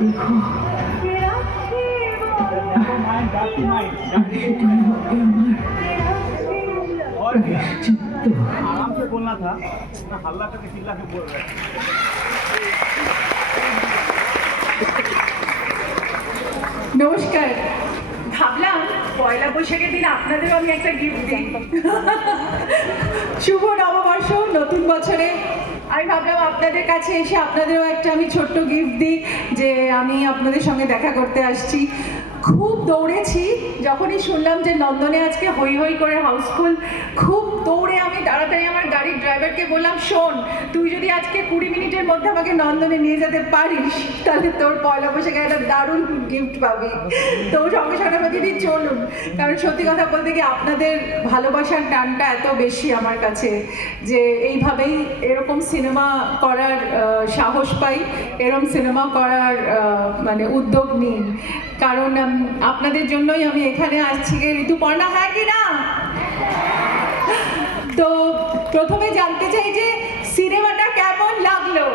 দেখো সেটাই হবে আমার প্রায়শ্চিত্ত। आराम से बोलना था ना, हल्ला करके चिल्ला के बोल रहे हैं। নমস্কার। ভাবলাম পয়লা বৈশাখের দিন আপনাদেরও আমি একটা গিফট দিই। শুভ নববর্ষ, নতুন বছরে আমি ভাবলাম আপনাদের কাছে এসে আপনাদেরও একটা আমি ছোট্ট গিফট দিই, যে আমি আপনাদের সঙ্গে দেখা করতে আসছি। খুব দৌড়েছি, যখনই শুনলাম যে নন্দনে আজকে হই হই করে হাউসফুল, খুব দৌড়ে আমি তাড়াতাড়ি আমার গাড়ির ড্রাইভারকে বললাম, শোন তুই যদি আজকে 20 মিনিটের মধ্যে আমাকে নন্দনে নিয়ে যেতে পারিস তাহলে তোর পয়লা বৈশাখে একটা দারুণ গিফট পাবি। তো সঙ্গে সঙ্গে দিদি চলুন, কারণ সত্যি কথা বলতে কি আপনাদের ভালোবাসার টানটা এত বেশি আমার কাছে যে এইভাবেই এরকম সিনেমা করার সাহস পাই, এরকম সিনেমা করার মানে উদ্যোগ নিন, কারণ আপনাদের জন্যই আমি এখানে আসছি। ঋতুপর্ণা, হ্যাঁ কি না? তো প্রথমে জানতে চাই যে সিনেমাটা কেমন লাগলো।